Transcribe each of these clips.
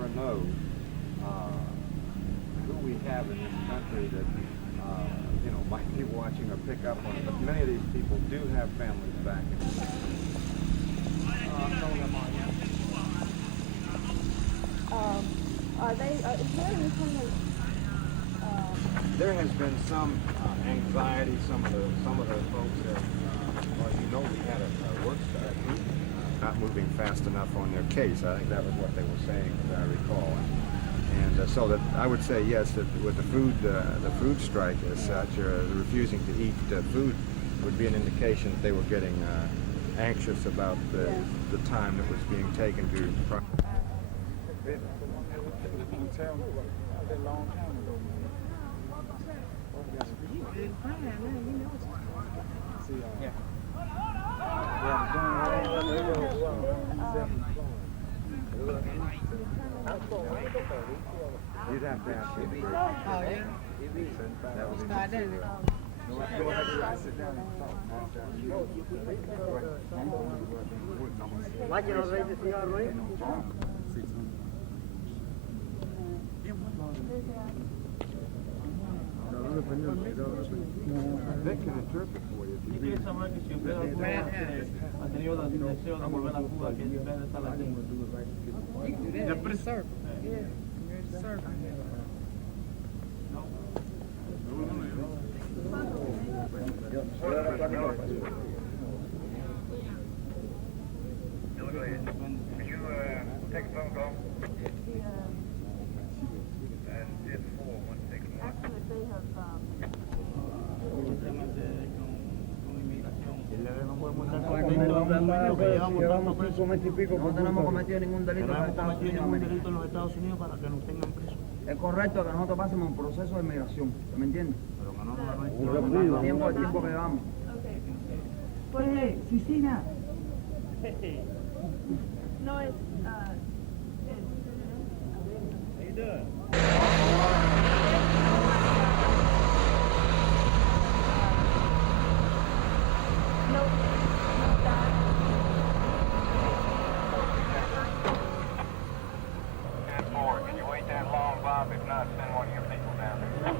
never know who we have in this country that might be watching or pick up on it. But many of these people do have families back in. Are they? Is there any kind of? There has been some anxiety. Some of the folks that, we had a work group not moving fast enough on their case. I think that was what they were saying, as I recall. And so that I would say yes, that with the food strike as such, or refusing to eat food, would be an indication that they were getting anxious about the time that was being taken to. You'd have to ask him. Oh, yeah? That would be They can interpret for you. Ha tenido el deseo de volver a Cuba, que en vez de estar aquí. Can you take a phone call? And it's 4161. Actually, they have. No tenemos cometido ningún delito en los Estados Unidos para que nos tengan presos. Es correcto que nosotros pasemos un proceso de inmigración, ¿me entiendes? Pero que no nos el tiempo que llevamos. Porque Cicina. no es. How you doing? No. Can you wait that long, Bob? If not, send one of your people down there.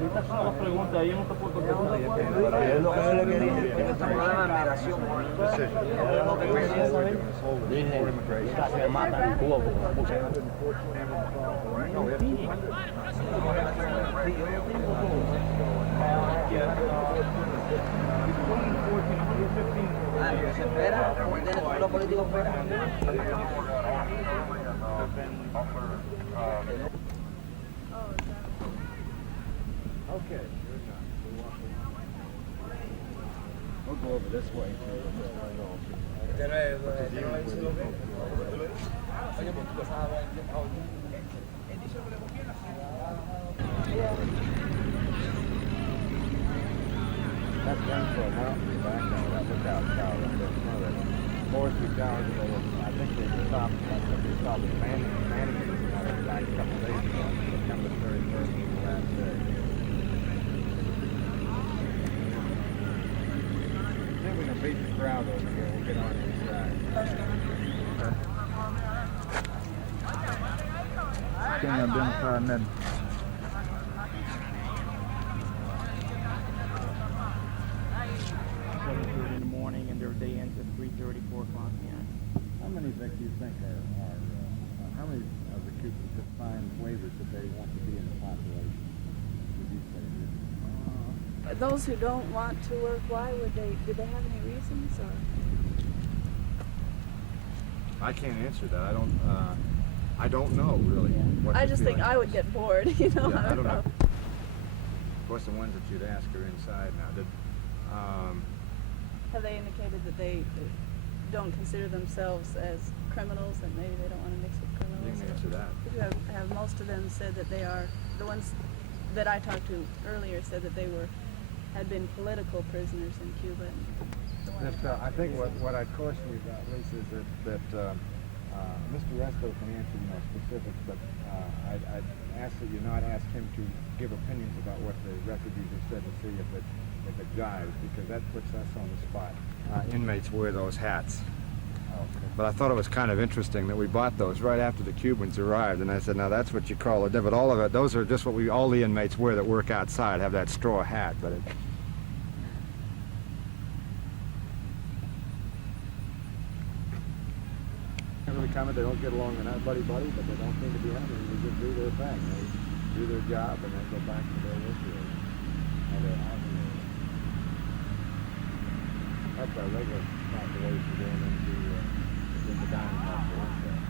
Estas son las preguntas, yo no te puedo contestar. Es lo que yo le quería decir, que este problema de inmigración. Es lo que quería saber. Dije, casi me matan en Cuba porque me puse. Se espera, tiene todos los políticos espera. Okay. We'll go over this way. That's one for a mountain back there. That lookout tower right there. Forestry towers, I think they stopped. That's what they stopped manning back a couple of days ago. September 31st was the last day. Then we can beat the crowd over here. We'll get on inside. Can't identify nothing. In the morning, and their day ends at 3:30, 4 o'clock p.m. How many do you think how many of the Cubans could find waivers that they want to be in the population? Would you say? Those who don't want to work, why would they? Did they have any reasons? Or? I can't answer that. I don't know really. What I the just think feeling I would is. get bored, you know. Yeah, I don't know. Of course, the ones that you'd ask are inside now. Have they indicated that they don't consider themselves as criminals, and maybe they don't want to mix with criminals? You can answer that. Have most of them said that they are, the ones that I talked to earlier said that they had been political prisoners in Cuba. And I think what I'd caution you about, Lisa, is that Mr. Resto can answer specifics, but I'd ask that you not ask him to give opinions about what the refugees have said to see if it jives, because that puts us on the spot. Inmates wear those hats. Okay. But I thought it was kind of interesting that we bought those right after the Cubans arrived, and I said, now that's what you call a divot. All of it, those are just what all the inmates wear that work outside, have that straw hat, but it... Really comment, they don't get along, they're not buddy-buddy, but they don't seem to be having, they just do their thing. They do their job and then go back to their work area or their housing area. That's our regular population going into the dining hall for lunch there.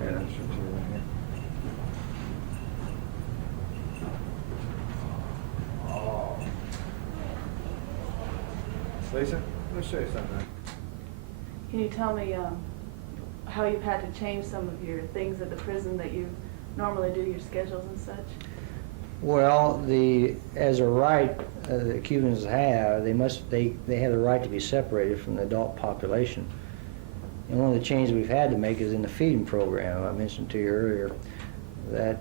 Yeah, that's true too, right here. Lisa, let me show you something. Can you tell me how you've had to change some of your things at the prison that you normally do, your schedules and such? Well, as a right the Cubans have, they have the right to be separated from the adult population. And one of the changes we've had to make is in the feeding program. I mentioned to you earlier that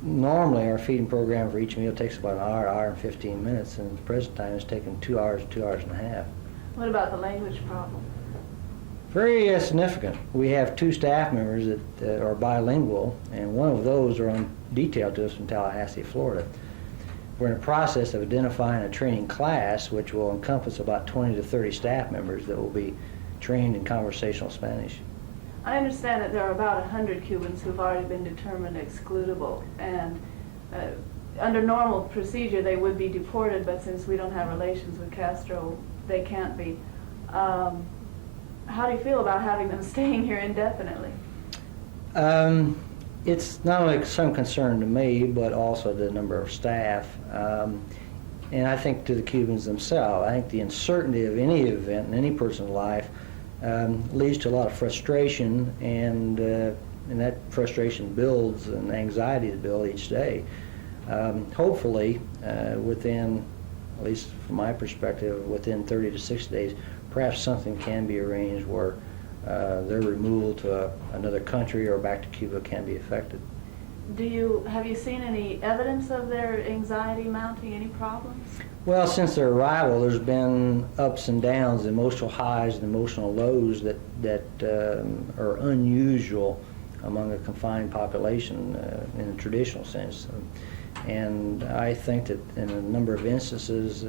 normally our feeding program for each meal takes about an hour and 15 minutes, and at the present time it's taken 2 hours, 2 hours and a half. What about the language problem? Very significant. We have 2 staff members that are bilingual, and one of those are on detail to us from Tallahassee, Florida. We're in the process of identifying a training class which will encompass about 20 to 30 staff members that will be trained in conversational Spanish. I understand that there are about 100 Cubans who've already been determined excludable, and under normal procedure they would be deported, but since we don't have relations with Castro, they can't be. How do you feel about having them staying here indefinitely? It's not only some concern to me, but also the number of staff, and I think to the Cubans themselves. I think the uncertainty of any event in any person's life leads to a lot of frustration, and that frustration builds and anxieties build each day. Hopefully, within, at least from my perspective, within 30 to 60 days, perhaps something can be arranged where their removal to another country or back to Cuba can be effected. Have you seen any evidence of their anxiety mounting, any problems? Well, since their arrival, there's been ups and downs, emotional highs and emotional lows that are unusual among a confined population in a traditional sense. And I think that in a number of instances,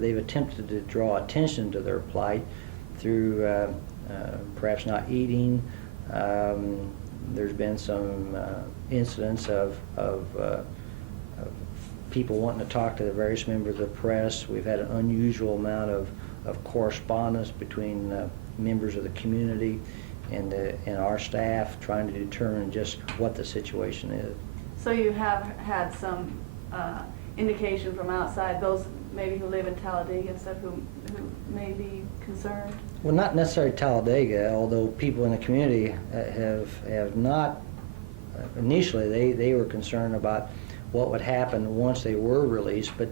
they've attempted to draw attention to their plight through perhaps not eating. There's been some incidents of people wanting to talk to the various members of the press. We've had an unusual amount of correspondence between members of the community and our staff trying to determine just what the situation is. So you have had some indication from outside, those maybe who live in Talladega and stuff, who may be concerned? Well, not necessarily Talladega, although people in the community have not, initially they were concerned about what would happen once they were released, but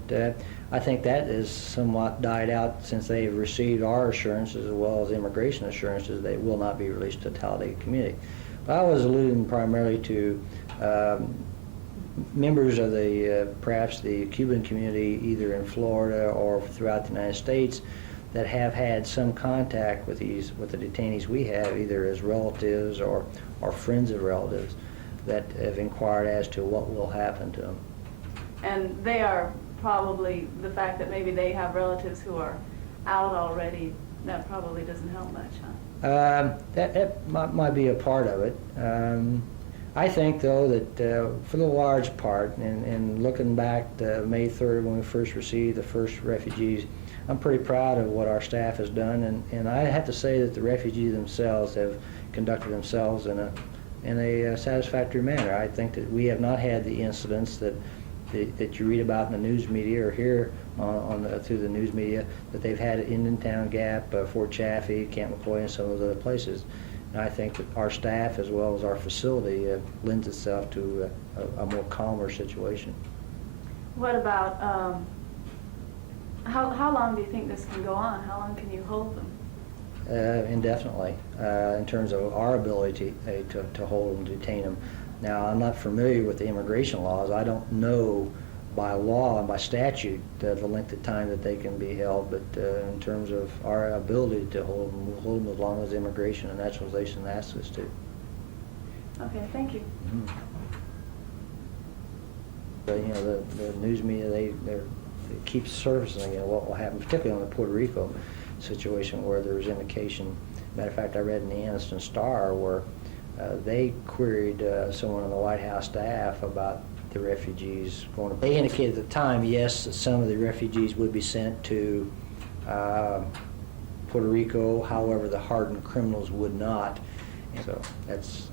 I think that has somewhat died out since they've received our assurances as well as immigration assurances they will not be released to the Talladega community. But I was alluding primarily to members of perhaps the Cuban community either in Florida or throughout the United States that have had some contact with the detainees we have, either as relatives or friends of relatives, that have inquired as to what will happen to them. And they are probably, the fact that maybe they have relatives who are out already, that probably doesn't help much, huh? That might be a part of it. I think, though, that for the large part, and looking back to May 3rd when we first received the first refugees, I'm pretty proud of what our staff has done, and I have to say that the refugees themselves have conducted themselves in a satisfactory manner. I think that we have not had the incidents that you read about in the news media or hear through the news media that they've had at Indiantown Gap, Fort Chaffee, Camp McCoy, and some of those other places. And I think that our staff as well as our facility lends itself to a more calmer situation. What about, how long do you think this can go on? How long can you hold them? Indefinitely, in terms of our ability to hold and detain them. Now, I'm not familiar with the immigration laws. I don't know by law and by statute the length of time that they can be held, but in terms of our ability to hold them, we'll hold them as long as Immigration and Naturalization asks us to. Okay, thank you. But, you know, the news media, they keep surfacing, you know, what will happen, particularly on the Puerto Rico situation where there was indication. Matter of fact, I read in the Anniston Star where they queried someone on the White House staff about the refugees going to. They indicated at the time, yes, that some of the refugees would be sent to Puerto Rico. However, the hardened criminals would not. And so that's.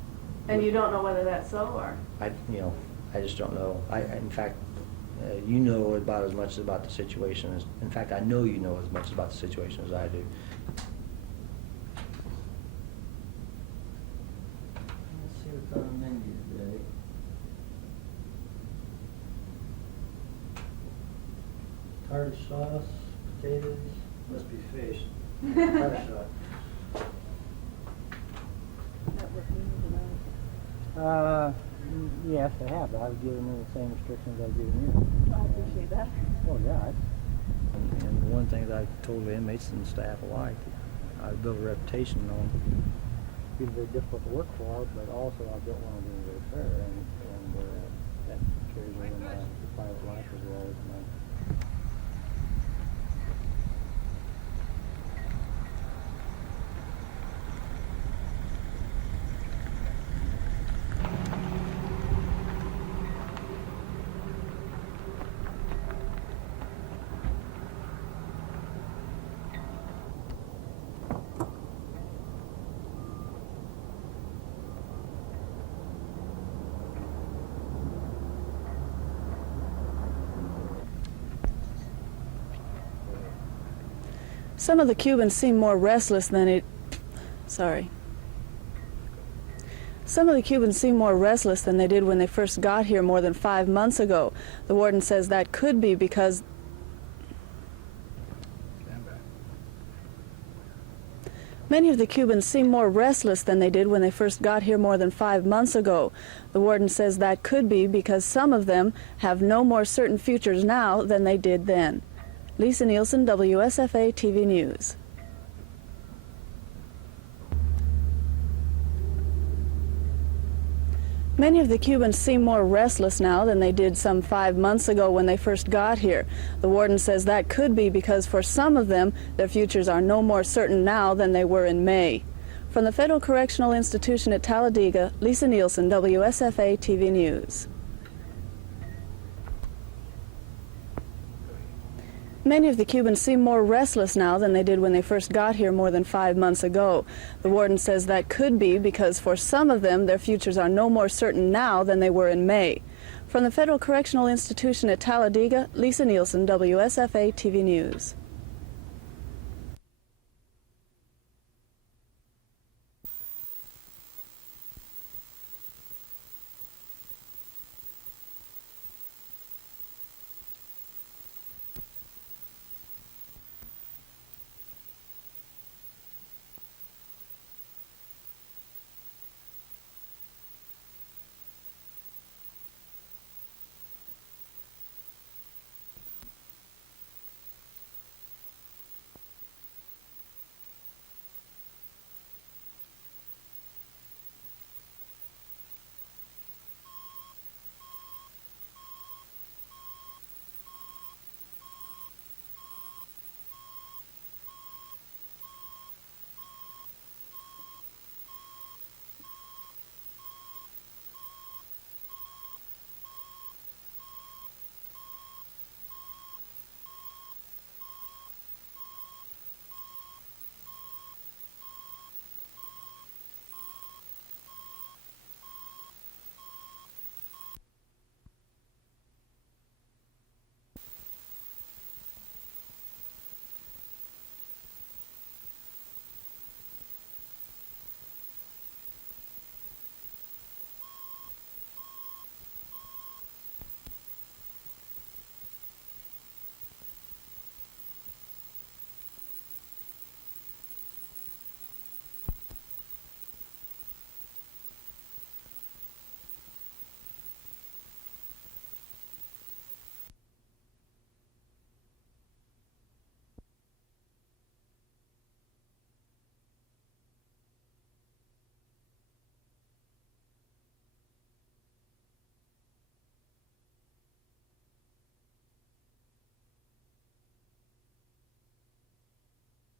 And you don't know whether that's so, or? I just don't know. In fact, you know about as much about the situation as. In fact, I know you know as much about the situation as I do. Let's see what's on the menu today. Tartar sauce, potatoes, must be fish. Tartar sauce. Yes, I have. I've given you the same restrictions I've given you. I appreciate that. Oh, yeah. And one thing that I told the inmates and staff alike, I built a reputation on Being very difficult to work for, but also I built one of being very fair, and that carries over in my private life as well as my. Some of the Cubans seem more restless than it. Some of the Cubans seem more restless than they did when they first got here more than 5 months ago. The warden says that could be because. Many of the Cubans seem more restless than they did when they first got here more than 5 months ago. The warden says that could be because some of them have no more certain futures now than they did then. Lisa Nielsen, WSFA TV News. Many of the Cubans seem more restless now than they did some 5 months ago when they first got here. The warden says that could be because for some of them, their futures are no more certain now than they were in May. From the Federal Correctional Institution at Talladega, Lisa Nielsen, WSFA TV News. Many of the Cubans seem more restless now than they did when they first got here more than 5 months ago. The warden says that could be because for some of them, their futures are no more certain now than they were in May. From the Federal Correctional Institution at Talladega, Lisa Nielsen, WSFA TV News.